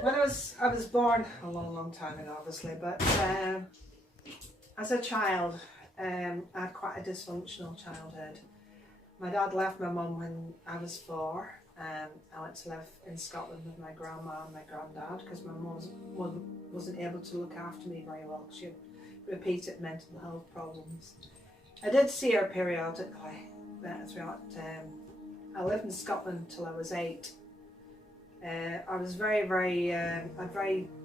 When I was born a long time ago, obviously, but as a child, I had quite a dysfunctional childhood. My dad left my mum when I was 4. I went to live in Scotland with my grandma and my granddad because my mum wasn't able to look after me very well. She had repeated mental health problems. I did see her periodically throughout. I lived in Scotland till I was 8. I was had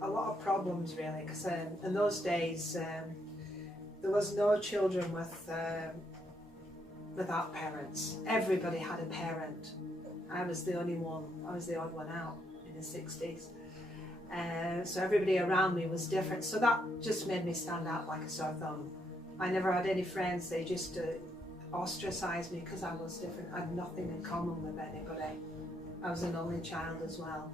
a lot of problems really, because in those days there was no children without parents. Everybody had a parent. I was the only one. I was the odd one out in the 60s. So everybody around me was different. So that just made me stand out like a sore thumb. I never had any friends. They just ostracized me because I was different. I had nothing in common with anybody. I was an only child as well.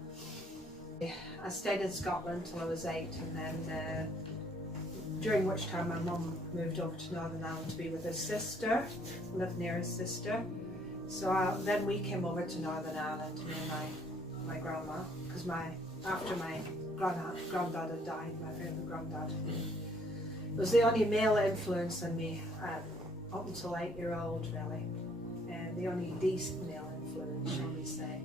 I stayed in Scotland till I was 8, and then during which time my mum moved over to Northern Ireland to be with her sister, lived near her sister. So then we came over to Northern Ireland, me and my grandma, because after my granddad had died, my favourite granddad was the only male influence on me up until 8-year-old really, and the only decent male influence, shall we say.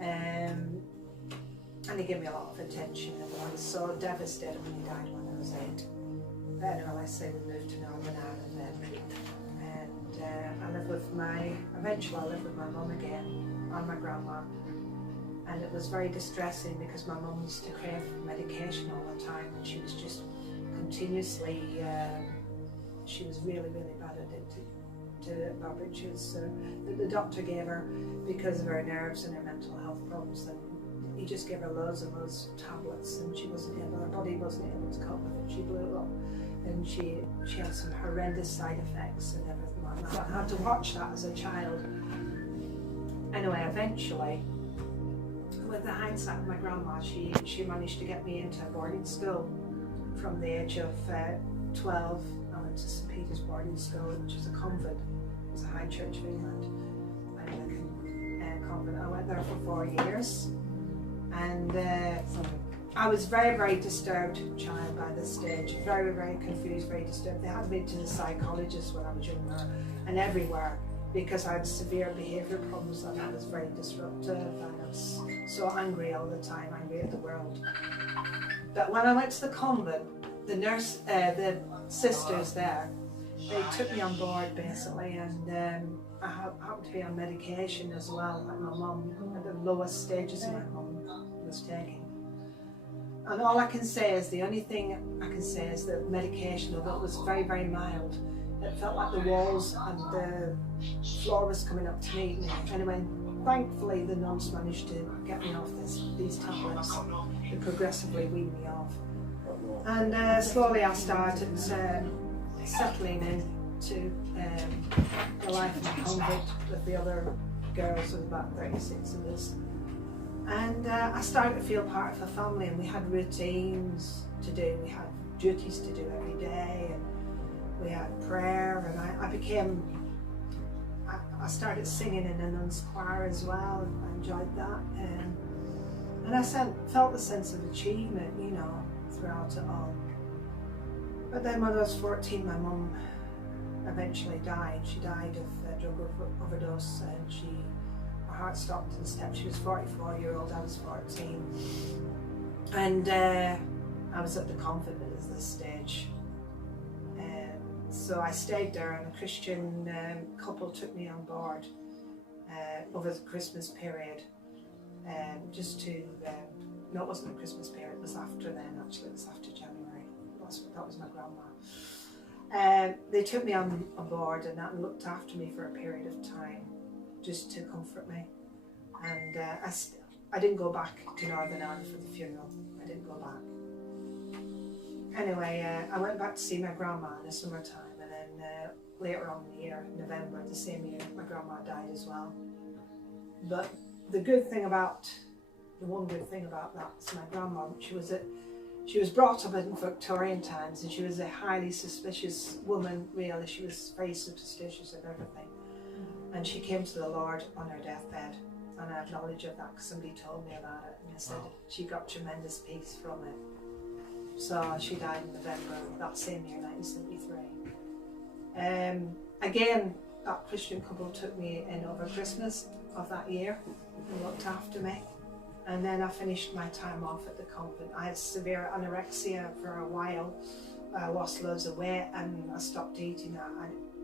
And he gave me a lot of attention, and I was so devastated when he died when I was 8. But anyway, I say we moved to Northern Ireland then. Eventually I lived with my mum again and my grandma, and it was very distressing because my mum used to crave medication all the time, and she was just continuously, she was really bad addicted to barbiturates that the doctor gave her because of her nerves and her mental health problems, and he just gave her loads of tablets, and her body wasn't able to cope with it. She blew up, and she had some horrendous side effects and everything like that. I had to watch that as a child. Anyway, eventually, with the hindsight of my grandma, she managed to get me into a boarding school. From the age of 12, I went to St Peter's boarding school, which is a convent. It was a High Church of England, Anglican convent. I went there for 4 years, and I was very disturbed child by this stage, very confused, very disturbed. They had me to the psychologist when I was younger and everywhere because I had severe behaviour problems, and I was very disruptive, and I was so angry all the time, angry at the world. But when I went to the convent, the sisters there, they took me on board basically, and I happened to be on medication as well, like my mum, at the lowest stages my mum was taking. And all I can say is, the only thing I can say is that medication, although it was very mild, it felt like the walls and the floor was coming up to meet me. Anyway, thankfully the nuns managed to get me off these tablets. They progressively weaned me off. And slowly I started settling into the life in the convent with the other girls, there was about 36 of us. And I started to feel part of a family, and we had routines to do, we had duties to do every day, and we had prayer, and I started singing in a nun's choir as well, and I enjoyed that, and I felt the sense of achievement, you know, throughout it all. But then when I was 14, my mum eventually died. She died of drug overdose, and her heart stopped and stopped. She was 44-year-old, I was 14. And I was at the convent at this stage. So I stayed there, and a Christian couple took me on board over the Christmas period. Just to, no, it wasn't the Christmas period, it was after then, actually, it was after January. That was my grandma. They took me on board and looked after me for a period of time, just to comfort me. And I didn't go back to Northern Ireland for the funeral. I didn't go back. Anyway, I went back to see my grandma in the summertime, and then later on in the year, November, the same year, my grandma died as well. But the one good thing about that is my grandma, she was brought up in Victorian times, and she was a highly suspicious woman, really. She was very superstitious of everything. And she came to the Lord on her deathbed, and I have knowledge of that because somebody told me about it, and they said she got tremendous peace from it. So she died in November that same year, 1973. Again, that Christian couple took me in over Christmas of that year and looked after me. And then I finished my time off at the convent. I had severe anorexia for a while. I lost loads of weight and I stopped eating.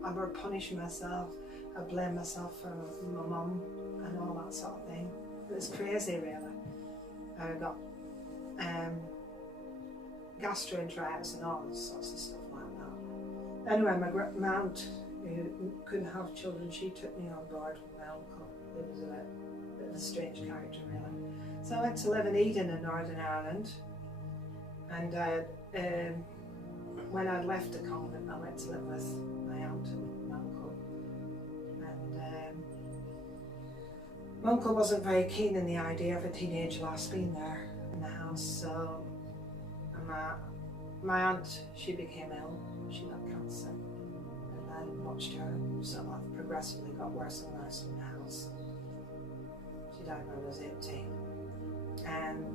I were punishing myself. I blame myself for my mum and all that sort of thing. It was crazy, really. I got gastroenteritis and all sorts of stuff like that. Anyway, my aunt, who couldn't have children, she took me on board with my uncle. He was a bit of a strange character, really. So I went to live in Eden in Northern Ireland, and when I'd left the convent, I went to live with my aunt and my uncle. And my uncle wasn't very keen in the idea of a teenage lass being there in the house, so my aunt, she became ill. She got cancer, and I watched her sort of progressively got worse and worse in the house. She died when I was 18. And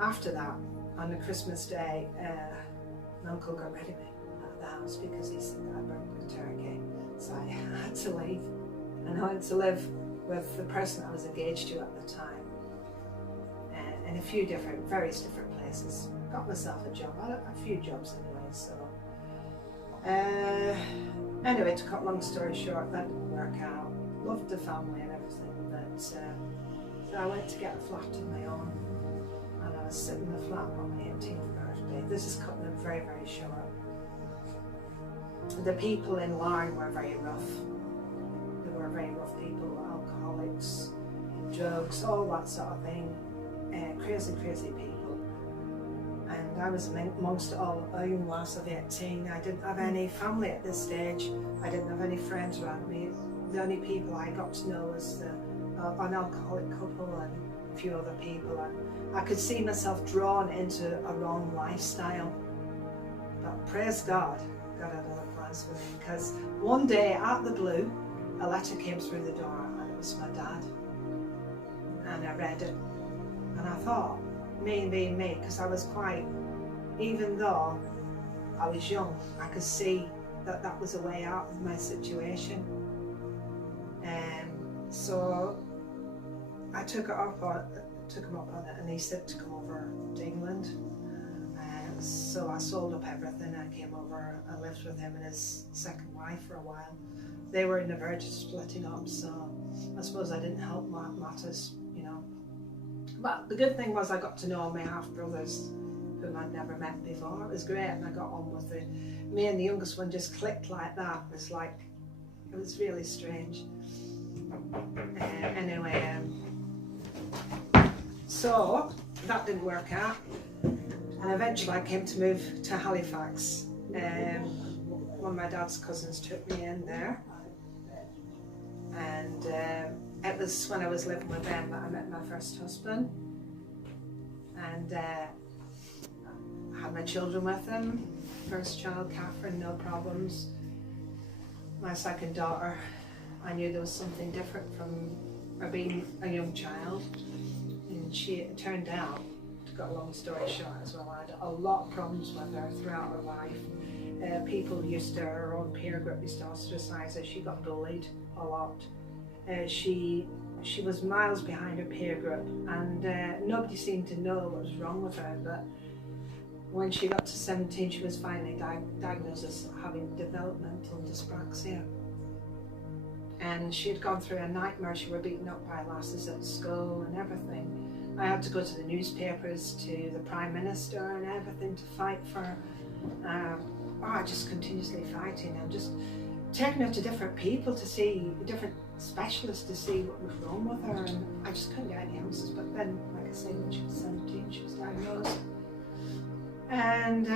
after that, on the Christmas day, my uncle got rid of me out of the house because he said that I burned the turkey. So I had to leave, and I went to live with the person I was engaged to at the time, in a few various different places. Got myself a job, a few jobs anyway. So anyway, to cut long story short, that didn't work out. Loved the family and everything, but so I went to get a flat of my own, and I was sitting in the flat on my 18th birthday. This is cutting it very, very short. The people in Larne were very rough. They were very rough people, alcoholics, drugs, all that sort of thing. Crazy, crazy people. And I was amongst all a young lass of 18. I didn't have any family at this stage. I didn't have any friends around me. The only people I got to know was an alcoholic couple and a few other people. And I could see myself drawn into a wrong lifestyle. But praise God, God had other plans for me, because one day, out of the blue, a letter came through the door, and it was my dad. And I read it, and I thought, me being me, because I was quite, even though I was young, I could see that that was a way out of my situation. So I took him up on it, and he said to come over to England. So I sold up everything. I came over. I lived with him and his second wife for a while. They were in the verge of splitting up, so I suppose I didn't help matters, you know. But the good thing was I got to know my half brothers, whom I'd never met before. It was great, and I got on with it. Me and the youngest one just clicked like that. It was like, it was really strange. Anyway, so that didn't work out, and eventually I came to move to Halifax. One of my dad's cousins took me in there, and it was when I was living with them that I met my first husband, and I had my children with him. First child, Catherine, no problems. My second daughter, I knew there was something different from her being a young child, and it turned out, to cut a long story short as well, I had a lot of problems with her throughout her life. People used to, her own peer group used to ostracize her. She got bullied a lot. She was miles behind her peer group, and nobody seemed to know what was wrong with her. But when she got to 17, she was finally diagnosed as having developmental dyspraxia. And she had gone through a nightmare. She were beaten up by lasses at school and everything. I had to go to the newspapers, to the Prime Minister and everything to fight for her. Just continuously fighting and just taking her to different people to see, different specialists to see what was wrong with her, and I just couldn't get any answers. But then, like I say, when she was 17, she was diagnosed. And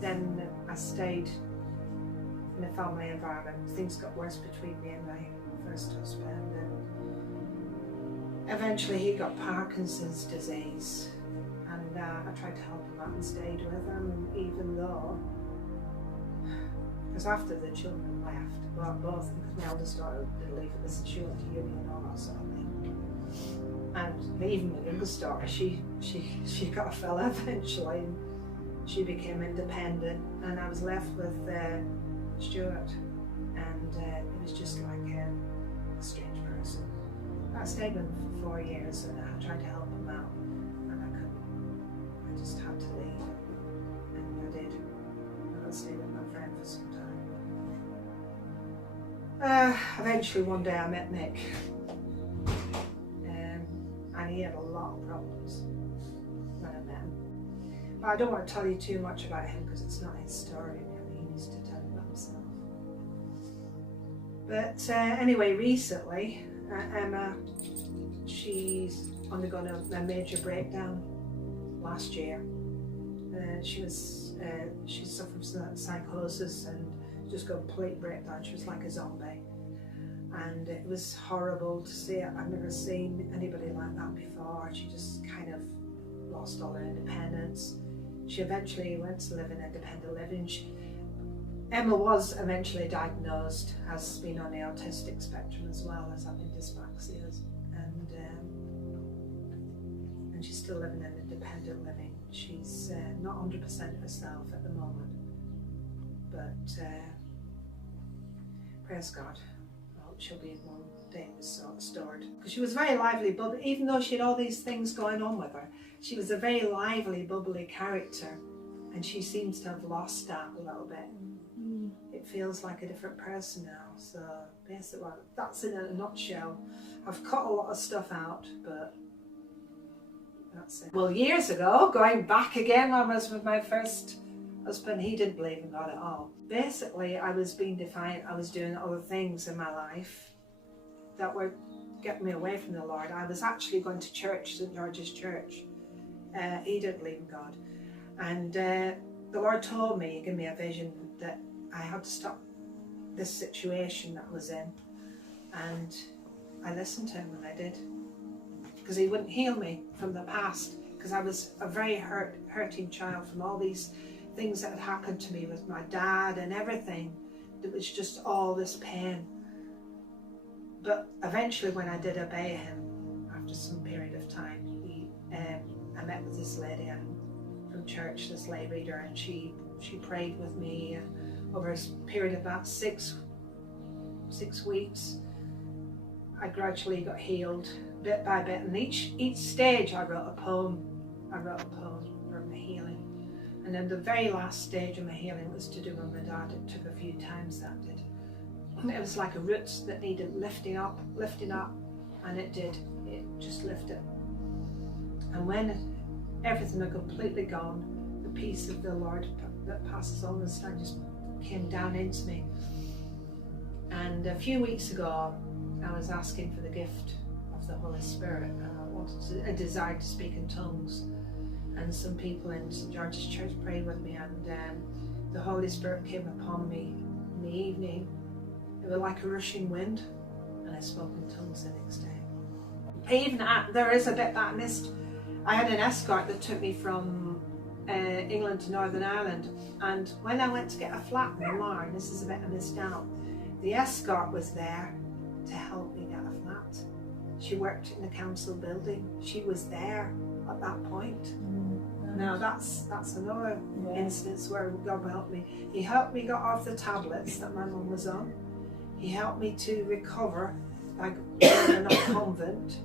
then I stayed in a family environment. Things got worse between me and my first husband, and eventually he got Parkinson's disease, and I tried to help him out and stayed with him, even though because after the children left, well, both, because my eldest daughter did leave at this, she went to uni and all that sort of thing. And even my youngest daughter, she got a fella eventually, and she became independent, and I was left with Stuart, and it was just like a strange person. I stayed with him for 4 years, and I tried to help him out, and I couldn't. I just had to leave, and I did. And I stayed with my friend for some time. Eventually one day I met Nick, and he had a lot of problems when I met him. But I don't want to tell you too much about him because it's not his story really, he needs to tell it about himself. But anyway, recently, Emma, she's undergone a major breakdown last year. She suffered from psychosis and just got a complete breakdown. She was like a zombie. And it was horrible to see it. I've never seen anybody like that before. She just kind of lost all her independence. She eventually went to live in independent living. Emma was eventually diagnosed as being on the autistic spectrum as well as having dyspraxia, and she's still living in independent living. She's not 100% herself at the moment, but praise God, I hope she'll be in one day restored. Because she was very lively, but even though she had all these things going on with her, she was a very lively, bubbly character, and she seems to have lost that a little bit. It feels like a different person now. So basically, well, that's in a nutshell. I've cut a lot of stuff out, but that's it. Well, years ago, going back again, I was with my first husband. He didn't believe in God at all. Basically, I was being defiant. I was doing other things in my life that were getting me away from the Lord. I was actually going to church, St. George's Church. He didn't believe in God. And the Lord told me, he gave me a vision that I had to stop this situation that I was in. And I listened to him, and I did. Because he wouldn't heal me from the past. Because I was a very hurting child from all these things that had happened to me with my dad and everything. It was just all this pain. But eventually when I did obey him, after some period of time, I met with this lady from church, this lay reader, and she prayed with me over a period of about six weeks. I gradually got healed bit by bit, and each stage I wrote a poem. I wrote a poem for my healing. And then the very last stage of my healing was to do with my dad. It took a few times, that did. And it was like a roots that needed lifting up, and it did. It just lifted. And when everything had completely gone, the peace of the Lord that passes all understanding just came down into me. And a few weeks ago, I was asking for the gift of the Holy Spirit, and I wanted a desire to speak in tongues. And some people in St. George's Church prayed with me, and the Holy Spirit came upon me in the evening. It was like a rushing wind, and I spoke in tongues the next day. There is a bit that I missed. I had an escort that took me from England to Northern Ireland, and when I went to get a flat in Larne, this is a bit I missed out, the escort was there to help me get a flat. She worked in the council building. She was there at that point. Now that's another instance where God helped me. He helped me get off the tablets that my mum was on. He helped me to recover by going in a convent,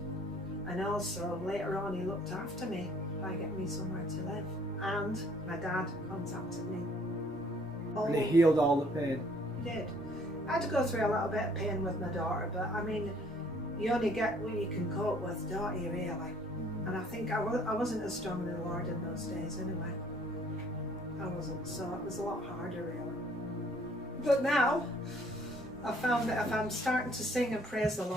and also later on he looked after me by getting me somewhere to live. And my dad contacted me. And he healed all the pain. He did. I had to go through a little bit of pain with my daughter, but I mean, you only get what you can cope with, don't you, really? And I think I wasn't as strong in the Lord in those days anyway. I wasn't, so it was a lot harder, really. But now, I found that if I'm starting to sing and praise the Lord,